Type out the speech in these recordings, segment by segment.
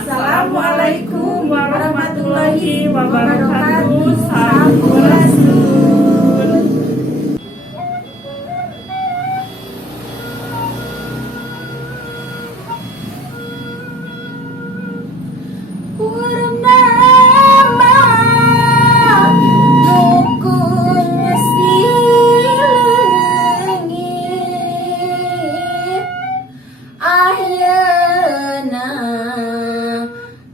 Assalamualaikum warahmatullahi wabarakatuh. Sampurasun. Purnama dukung silengit ayeuna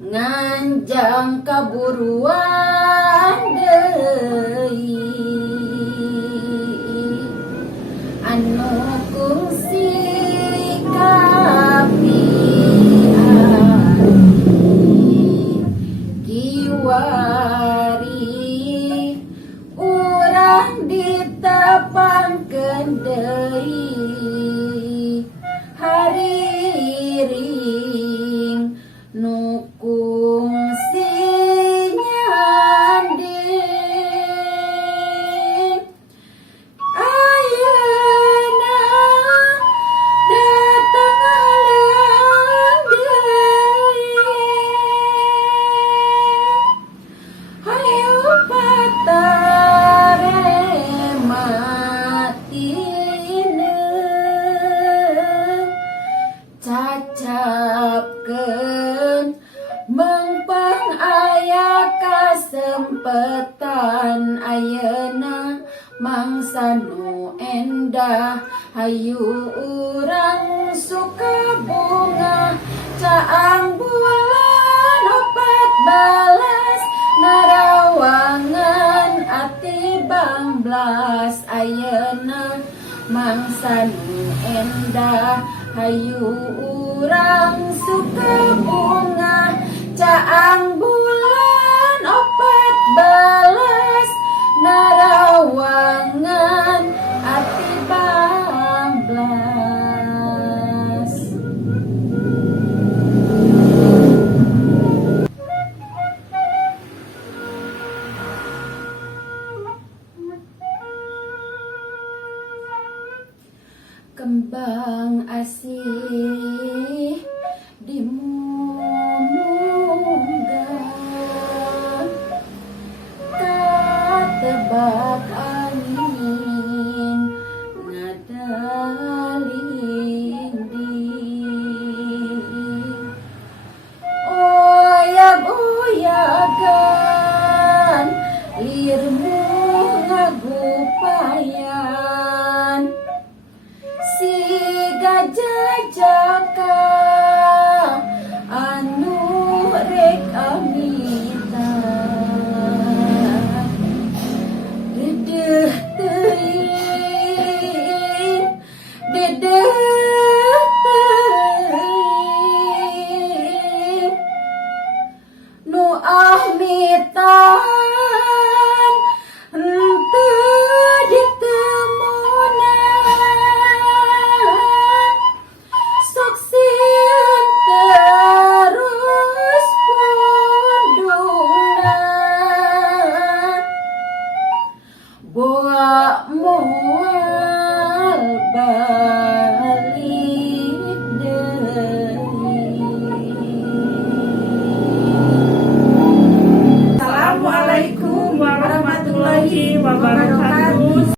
nganjang kaburuan deui anu kungsi kiwari urang ditepangkeun deui hariring nu kungsi nyanding ayeuna datang halang deui hayu patare matineung cacapkeun mengpeng aya kasempetan ayeuna mangsa nu endah hayu urang suka bunga caang bulan opat balas narawangan ati bamblas ayeuna mangsa nu endah hayu urang suka bunga caang bulan opat balas narawangan ati bamblas. Kembang asih dimunggang katebak angin ngadalinding oyag-oyagan lirmu ngagupayan si gajah jaka anu rek